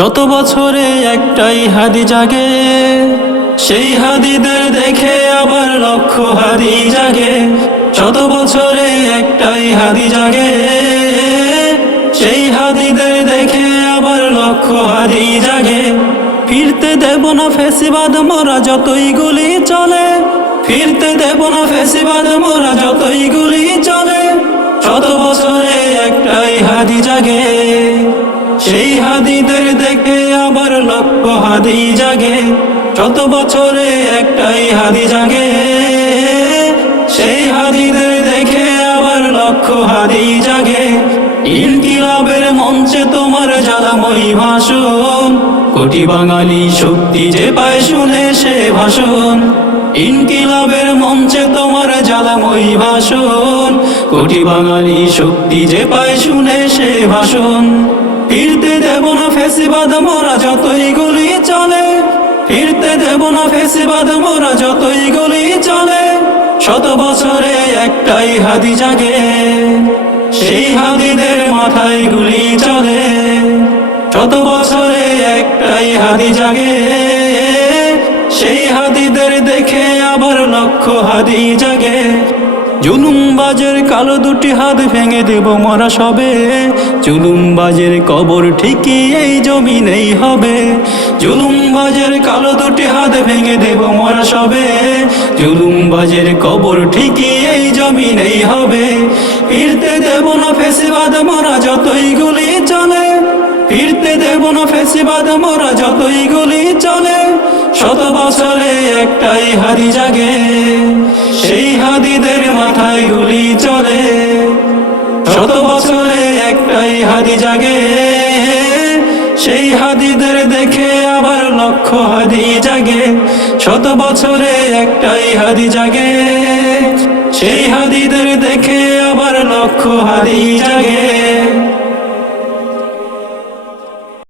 শত বছরে একটাই হাদি জাগে, সেই হাদিদের দেখে আবার লক্ষ হাদি জাগে। শত বছরে একটাই হাদি জাগে, সেই হাদিদের দেখে আবার লক্ষ হাদি জাগে। ফিরতে দেব না ফেসিবাদ মোরা যতই গুলি চলে, ফিরতে দেব না ফেসিবাদ মোরা যতই গুলি চলে। শত বছরে একটাই হাদি জাগে, সেই হাদিদের দেখে আবার লক্ষ হাদি জাগে। শত বছরে একটাই হাদি জাগে, সেই হাদিদের দেখে আবার লক্ষ হাদি জাগে। ইনকিলাবের মঞ্চে তোমার জ্বালাময়ী ভাষণ, কোটি বাঙালি শক্তি যে পায় শুনে সে ভাষণ। ইনকিলাবের মঞ্চে তোমার জ্বালাময়ী ভাষণ, কোটি বাঙালি শক্তি যে পায় শুনে সে ভাষণ। ফিরতে দেব না ফেসিবাদ মোরা যতই গুলি চলে, ফিরতে দেব না ফেসিবাদ মোরা যতই গুলি চলে। শত বছরে একটাই হাদি জাগে, সেই হাদিদের মাথায় গুলি চলে। শত বছরে একটাই হাদি জাগে, সেই হাদিদের দেখে আবার লক্ষ হাদি জাগে। জুলুমবাজের কালো দুটি হাত ভেঙে দেব মরা সবে, জুলুমবাজের কবর ঠিকই এই জমিনেই হবে। জুলুমবাজের কালো দুটি হাত ভেঙে দেব মরা সবে, জুলুমবাজের কবর ঠিকই এই জমিনেই হবে। ফিরতে দেব না ফেসিবাদ মোরা যতই গুলি চলে, ফিরতে দেব না ফেসিবাদ মোরা যতই গুলি চলে। শত বছরে একটাই হাদি জাগে, সেই হাদিদের মাথায় গুলি চলে। শত বছরে একটাই হাদি জাগে, সেই হাদিদের দেখে আবার লক্ষ হাদি জাগে। শত বছরে একটাই হাদি জাগে, সেই হাদিদের দেখে আবার লক্ষ হাদি জাগে।